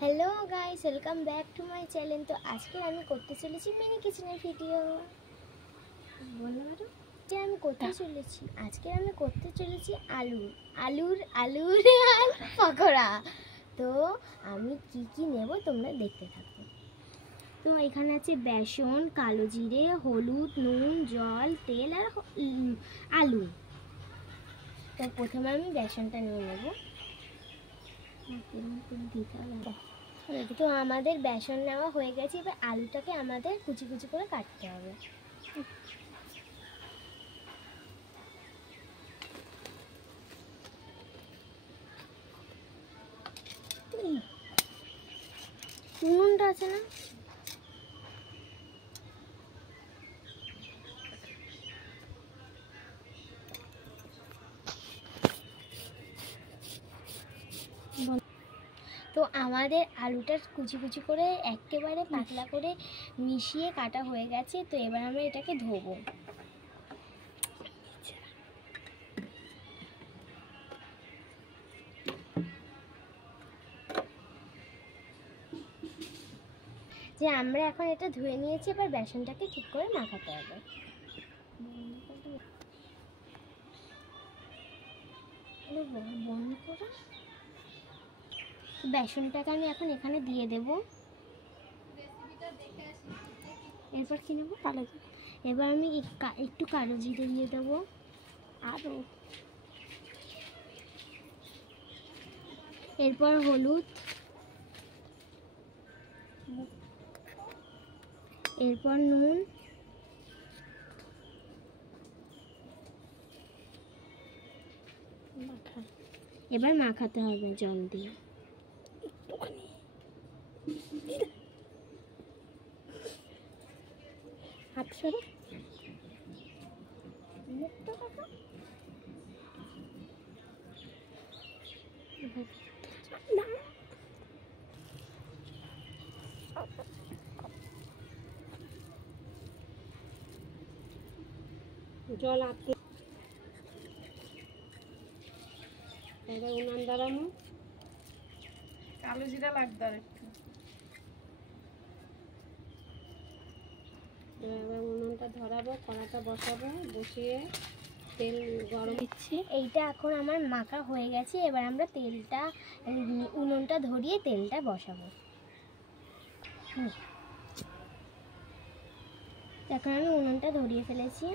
Hello guys, welcome back to my channel. तो आज के আমি করতে চলেছি মিনি কিচেনের ভিডিও। বলো ম্যাডাম যে আমি করতে চলেছি আজকে আমি করতে চলেছি আলুর পকোড়া। তো আমি কি কি নেব তোমরা দেখতে থাকো। তো এখানে আছে বেসন, কালো জিরে, হলুদ, নুন, জল, তেল আর আলু। তো প্রথমে আমি বেসনটা নিয়ে নেব। দিতে হবে। তো আমাদের বেসন নেওয়া হয়ে গেছে, এবার আলুটাকে আমাদের কুচি কুচি করে কাটতে হবে। নুনটা আছে না? তো আমাদের আলুটা কুচি কুচি করে একেবারে পাতলা করে মিশিয়ে কাটা হয়ে গেছে। তো এবার আমরা এটাকে ধোবো। যে আমরা এখন এটা ধুয়ে নিয়েছি, এবার বেসনটাকে ঠিক করে মাখাতে হবে। বেসনটাকে আমি এখন এখানে দিয়ে দেব। এরপর কি নেবো? কালো জিরে। এবার আমি একটু কালো জিরে দিয়ে দেবো। আরও এরপর হলুদ, এরপর নুন, এবার মাখাতে হবে জল দিয়ে। হাত সরো। জল আপনি এবার উনান দাঁড়ানো। কালো জিরা লাগবে আর একটু। এবার উনুনটা ধরাবো, কড়াটা বসাবো, বসিয়ে তেল গরম দিচ্ছি। এইটা এখন আমার মাখা হয়ে গেছে। এবার আমরা তেলটা উনুনটা ধরিয়ে তেলটা বসাবো। এখন আমি উনুনটা ধরিয়ে ফেলেছি।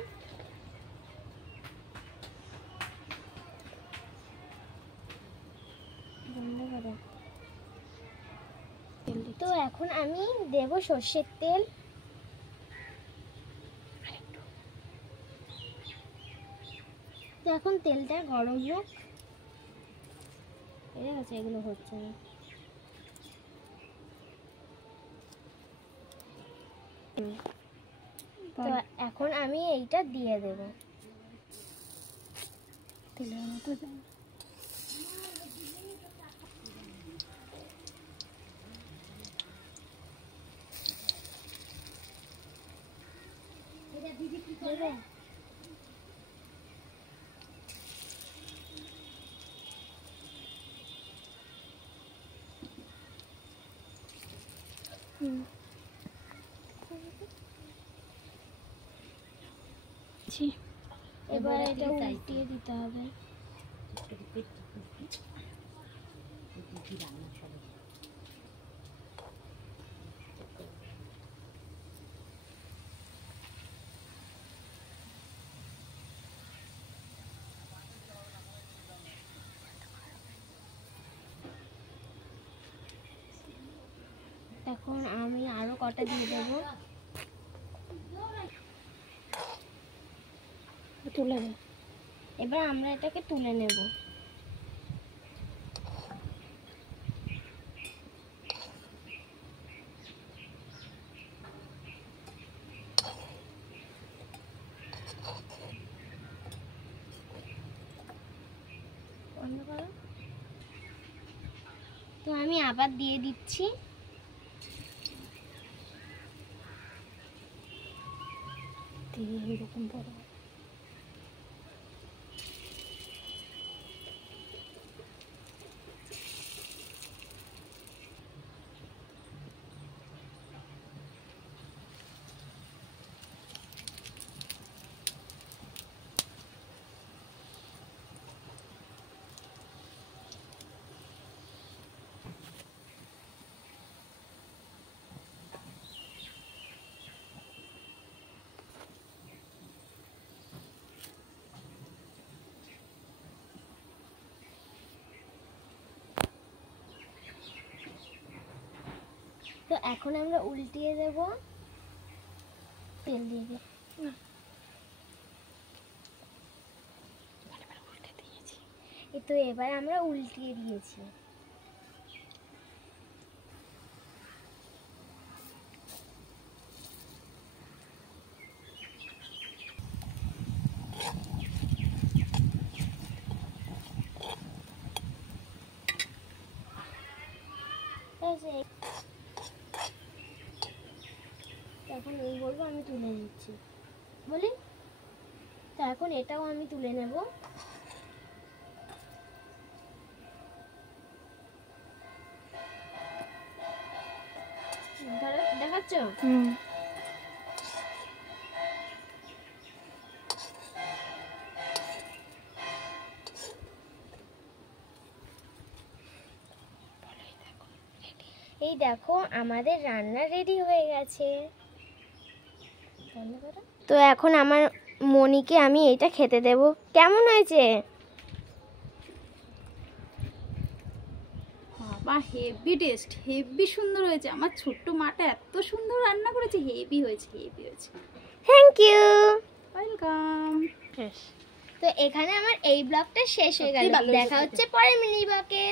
তো এখন আমি দেব সর্ষের তেল। তো এখন তেলটা গরম হোক। ঠিক আছে, এগুলো হচ্ছে না। তো এখন আমি এইটা দিয়ে দেব। তেলের মতো এবার এটা উল্টিয়ে দিতে হবে। এখন আমি আরো কটা দিয়ে দেবো। তুলে নেব। এবার আমরা এটাকে তুলে নেব। তো আমি আবার দিয়ে দিচ্ছি। এরকম বড় তো এখন আমরা উল্টিয়ে দেব, তেল দিয়ে দিই। তো এবার আমরা উল্টিয়ে দিয়েছি। এখন এই বলবো আমি তুলে নিচ্ছি বলি। তো এখন এটাও আমি তুলে নেব। দেখাচ্ছ? এই দেখো আমাদের রান্না রেডি হয়ে গেছে। তো এখন আমার মনিকে আমি এটা খেতে দেব। কেমন হয়েছে? বাবা হেভি টেস্ট, হেভি সুন্দর হয়েছে। আমার ছোট্ট মাটা এত সুন্দর রান্না করেছে, হেভি হয়েছে, হেভি হয়েছে। Thank you, welcome. তো এখানে আমার এই ব্লগটা শেষ হয়ে গেল। দেখা হচ্ছে পরের মিনি ব্লগে।